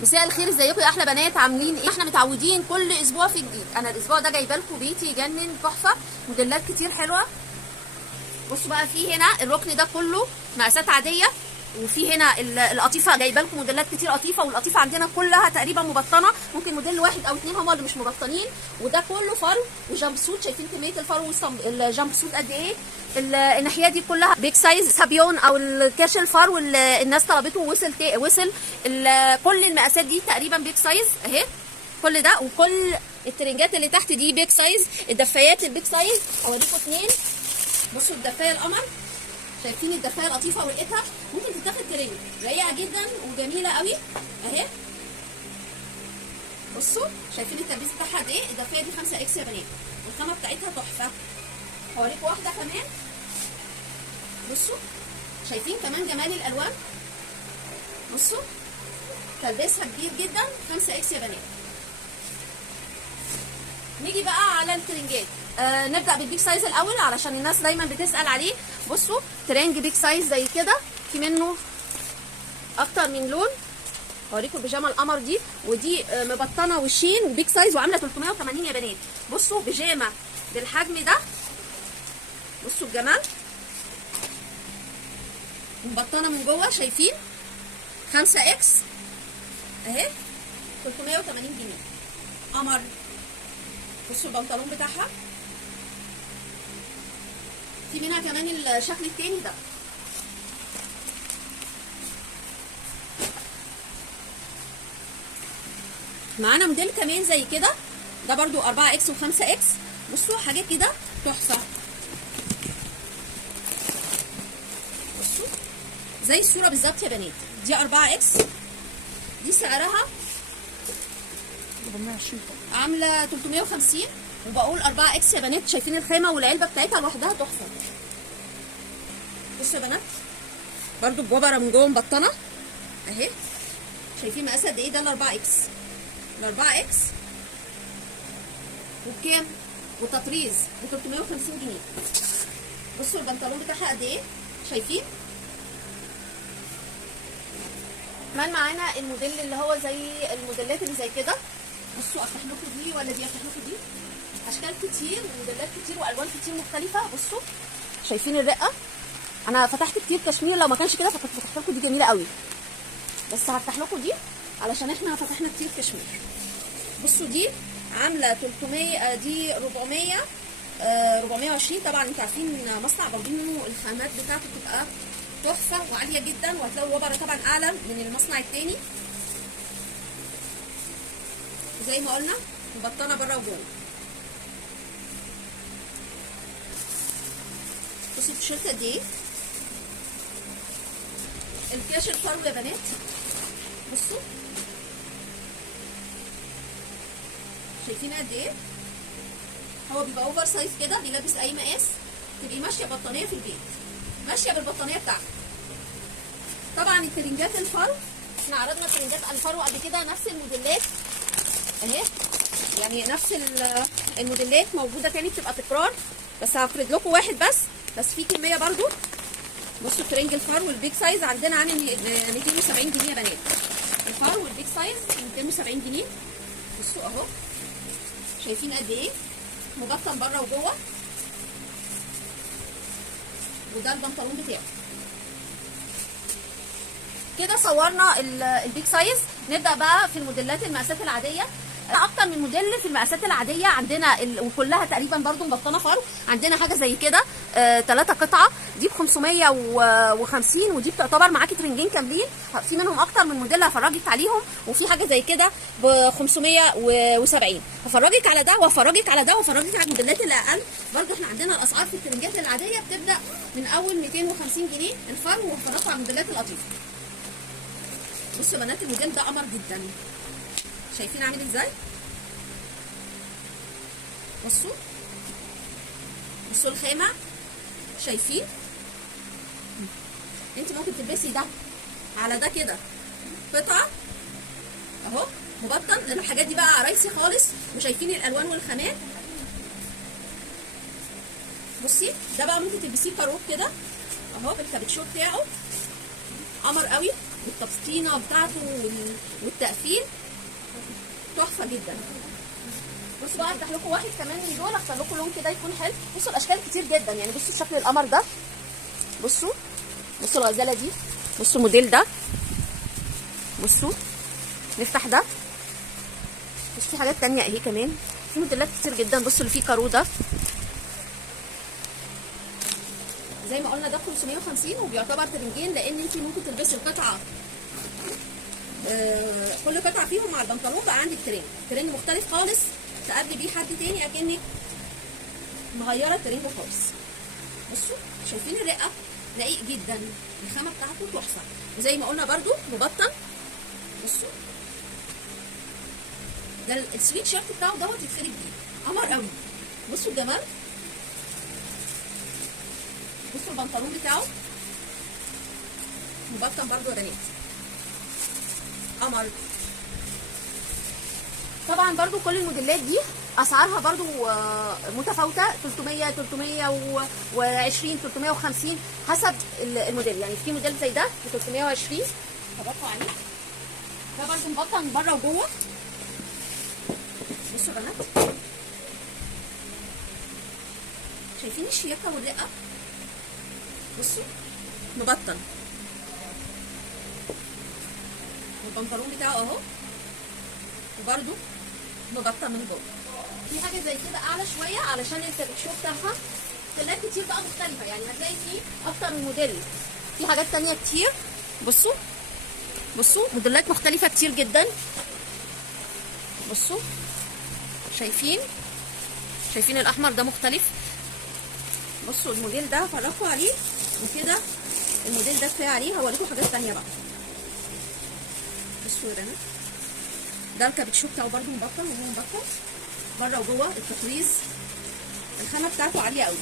مساء الخير، ازيكم يا احلى بنات؟ عاملين ايه؟ احنا متعودين كل اسبوع في جديد. انا الاسبوع ده جايبه لكم بيتي يجنن تحفه، موديلات كتير حلوه. بصوا بقى، في هنا الركن ده كله مقاسات عاديه، وفي هنا القطيفه جايبه لكم موديلات كتير قطيفه، والقطيفه عندنا كلها تقريبا مبطنه، ممكن موديل واحد او اتنين هم اللي مش مبطنين، وده كله فرو وجامب سوت. شايفين كميه الفرو والجامب سوت قد ايه؟ الناحيه دي كلها بيج سايز سابيون او الكاش الفرو اللي الناس طلبته، وصل كل المقاسات دي تقريبا بيج سايز اهي، كل ده. وكل الترنجات اللي تحت دي بيج سايز. الدفايات البيج سايز اوريكم اتنين. بصوا الدفايه القمر، شايفين الدفايه لطيفه ورقتها، ممكن تتاخد ترنج، رقيقه جدا وجميله قوي اهي. بصوا شايفين التلبيس بتاعها قد ايه؟ الدفايه دي 5 اكس يا بنات، والخامه بتاعتها تحفه. هوريكم واحده كمان. بصوا شايفين كمان جمال الالوان، بصوا تلبيسها كبير جدا، 5 اكس يا بنات. نيجي بقى على الترنجات. نبدا بالبيك سايز الاول علشان الناس دايما بتسال عليه. بصوا ترنج بيك سايز زي كده، في منه اكتر من لون. هوريكم البيجامه القمر دي، ودي مبطنه وشين وبيك سايز وعامله 380 يا بنات. بصوا بيجامه بالحجم ده، بصوا الجمال، مبطنه من جوه، شايفين 5 اكس اهي، 380 جنيه قمر. بصوا البنطلون بتاعها، في منها كمان الشكل التاني ده. معانا موديل كمان زي كده، ده برضو 4 اكس و5 اكس. بصوا حاجات كده تحفه، بصوا زي الصوره بالظبط يا بنات. دي 4 اكس، دي سعرها 420 عامله 350، وبقول 4 اكس يا بنات. شايفين الخامه والعلبه بتاعتها لوحدها تحفه. بصوا يا بنات، برضو بوبره من جوه مبطنه اهي. شايفين مقاسها قد ايه؟ ده ال4 اكس، ال4 اكس وبكام؟ وتطريز ب 350 جنيه. بصوا البنطلون بتاعها قد ايه، شايفين؟ كمان معانا الموديل اللي هو زي الموديلات اللي زي كده. بصوا افتح لكم دي ولا دي؟ افتح لكم دي. اشكال كتير وموديلات كتير والوان كتير مختلفه. بصوا شايفين الرقه؟ انا فتحت كتير كشمير، لو ما كانش كده فكنت فتحت لكم دي جميله قوي، بس هفتح لكم دي علشان احنا فتحنا كتير كشمير. بصوا دي عامله 300، دي 400، 420. طبعا انتوا عارفين مصنع بالدينو الخامات بتاعته بتبقى تحفه وعاليه جدا، وهتلاقوا الوبره طبعا اعلى من المصنع التاني. زي ما قلنا مبطنه بره وجوه. بصوا التيشيرت قد ايه؟ الكاش الفرو يا بنات، بصوا شايفين قد ايه؟ هو بيبقى اوفر سايز كده، بيلبس اي مقاس، تبقي ماشيه بطانيه في البيت، ماشيه بالبطانيه بتاعتك. طبعا الترنجات الفرو، احنا عرضنا ترنجات الفرو قبل كده، نفس الموديلات اهي، يعني نفس الموديلات موجوده تاني، بتبقى تكرار، بس هفرد لكم واحد بس في كميه برضو. بصوا الترنج الفرو والبيج سايز عندنا عن 270 جنيه يا بنات. الفرو والبيج سايز 270 جنيه. بصوا اهو، شايفين قد ايه؟ مبطن بره وجوه، وده البنطلون بتاعه. كده صورنا البيج سايز. نبدا بقى في الموديلات المقاسات العاديه. اكتر من موديل في المقاسات العاديه عندنا وكلها تقريبا برضو مبطنه فرو. عندنا حاجه زي كده 3 قطعه، دي ب 550، ودي بتعتبر معاكي ترنجين كاملين. في منهم اكتر من موديل هفرجك عليهم، وفي حاجه زي كده ب 570. هفرجك على ده وهفرجك على ده وهفرجك على الموديلات اللي اقل. برضو احنا عندنا الاسعار في الترنجات العاديه بتبدا من اول 250 جنيه الفرو، وهفرجكم على الموديلات اللطيفه. بصوا يا بنات، الموديل ده قمر جدا، شايفين عامل ازاي؟ بصوا الخامه، شايفين؟ انت ممكن تلبسي ده على ده كده قطعه اهو مبطن. الحاجات دي بقى عرايسي خالص، وشايفين الالوان والخامات. بصي ده بقى ممكن تلبسيه كاروب كده اهو بالكابتشو بتاعه، قمر قوي. والتبسطينه بتاعته والتقفيل تحفه جدا. بصوا بقى افتح لكم واحد كمان من دول، اختار لكم لون كده يكون حلو. بصوا الاشكال كتير جدا يعني. بصوا شكل القمر ده، بصوا الغزاله دي، بصوا الموديل ده، بصوا نفتح ده. بص في حاجات تانية اهي كمان، في موديلات كتير جدا. بصوا اللي فيه كارو ده زي ما قلنا ده 550 وبيعتبر ترنجين، لان انت ممكن تلبسي القطعه كل قطعه فيهم مع البنطلون بقى عندك ترنج مختلف خالص، تقابلي بيه حد تاني اكنك مغيره الترنج خالص. بصوا شايفين الرقه رقيق جدا، الخامه بتاعته تحفه، وزي ما قلنا برده مبطن. بصوا ده السويت شيرت بتاعه دوت يتخرج بيه، قمر قوي. بصوا الجمال، بصوا البنطلون بتاعه مبطن برده يا بنات، قمر. طبعا برده كل الموديلات دي اسعارها برده متفاوته، 300 320 350 حسب الموديل. يعني في موديل زي ده ب 320 هبطوا عليه، ده برده مبطن من بره وجوه. بصوا يا بنات شايفين الشياكه والرقه، بصوا مبطن، والبنطلون بتاعه اهو وبرده مبطن من جوه. في حاجه زي كده اعلى شويه علشان التركشو بتاعها موديلات كتير بقى مختلفه، يعني هتلاقي فيه اكتر من موديل، في حاجات تانية كتير. بصوا موديلات مختلفه كتير جدا. بصوا شايفين الاحمر ده مختلف. بصوا الموديل ده هفرجكم عليه وكده، الموديل ده كفايه عليه، هوريكم حاجات تانية بقى. بصوا يا بنات ده الكابتشو بتاعه برده مبطن، وهو مبطن بره وجوه، التطريز الخامه بتاعته عاليه قوي،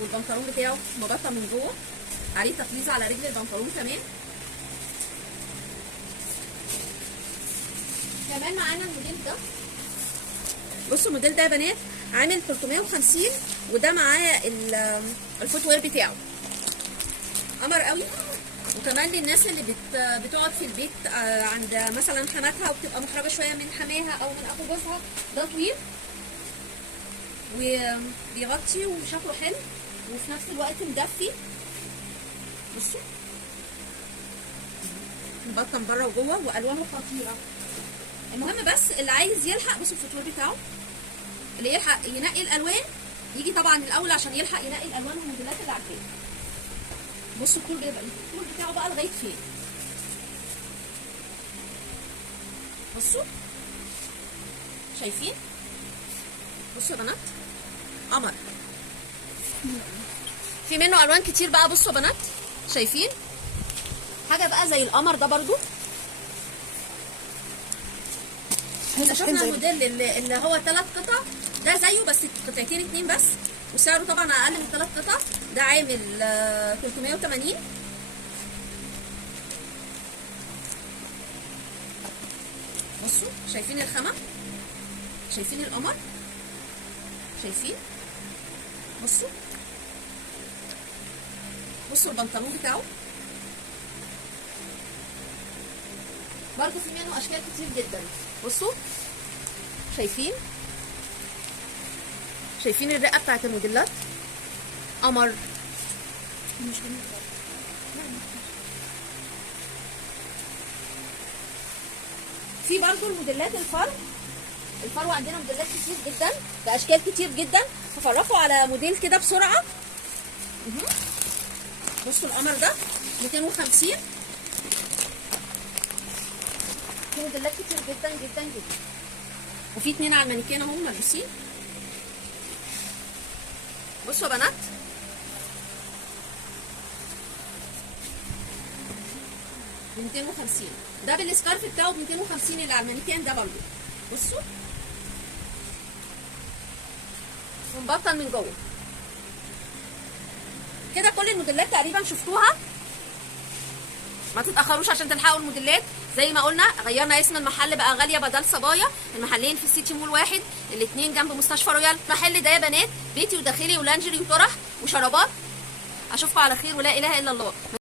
والبنطلون بتاعه مبطن من جوه، عليه تطريز على رجل البنطلون كمان معانا الموديل ده. بصوا الموديل ده يا بنات عامل 350 وده معاه الفوت وير بتاعه، قمر قوي. وكمان للناس اللي بتقعد في البيت عند مثلا حماتها وبتبقى محرجه شويه من حماها او من اخو جوزها، ده طويل وبيغطي وشكله حلو وفي نفس الوقت مدفي. بصوا مبطن بره وجوه والوانه خطيره. المهم بس اللي عايز يلحق، بصوا الفوتوير بتاعه، اللي يلحق ينقي الالوان يجي طبعا الاول عشان يلحق ينقي الالوان والموديلات اللي عاجباه. بصوا الطول بتاعه بقى لغايه فين. بصوا شايفين، بصوا يا بنات قمر، في منه الوان كتير بقى. بصوا يا بنات شايفين حاجه بقى زي القمر ده برضو. احنا شفنا الموديل اللي هو 3 قطع، ده زيه بس قطعتين 2 بس، وسعره طبعا اقل من 3 قطع. ده عامل 380. بصوا شايفين الخامه، شايفين القمر، شايفين. بصوا البنطلون بتاعه برضه في منه اشكال كتير جدا. بصوا شايفين الرقه بتاعت الموديلات، قمر. في برضه الموديلات الفرو عندنا موديلات كتير جدا باشكال كتير جدا. هفرجكم على موديل كده بسرعه. بصوا القمر ده 250. في موديلات كتير جدا جدا جدا، وفي 2 على المانيكان اهم ملبوسين. بصوا يا بنات ب 250، ده بالسكارف بتاعه ب 250 اللي على المانيكان ده برضه. بصوا ومبطن من جوه كده. كل الموديلات تقريبا شفتوها، ما تتاخروش عشان تلحقوا الموديلات. زي ما قلنا غيرنا اسم المحل بقى غاليه بدل صبايا، المحلين في السيتي مول واحد، الاثنين جنب مستشفى رويال. المحل ده يا بنات بيتي وداخلي ولانجري وطرح وشرابات، اشوفكم على خير ولا اله الا الله.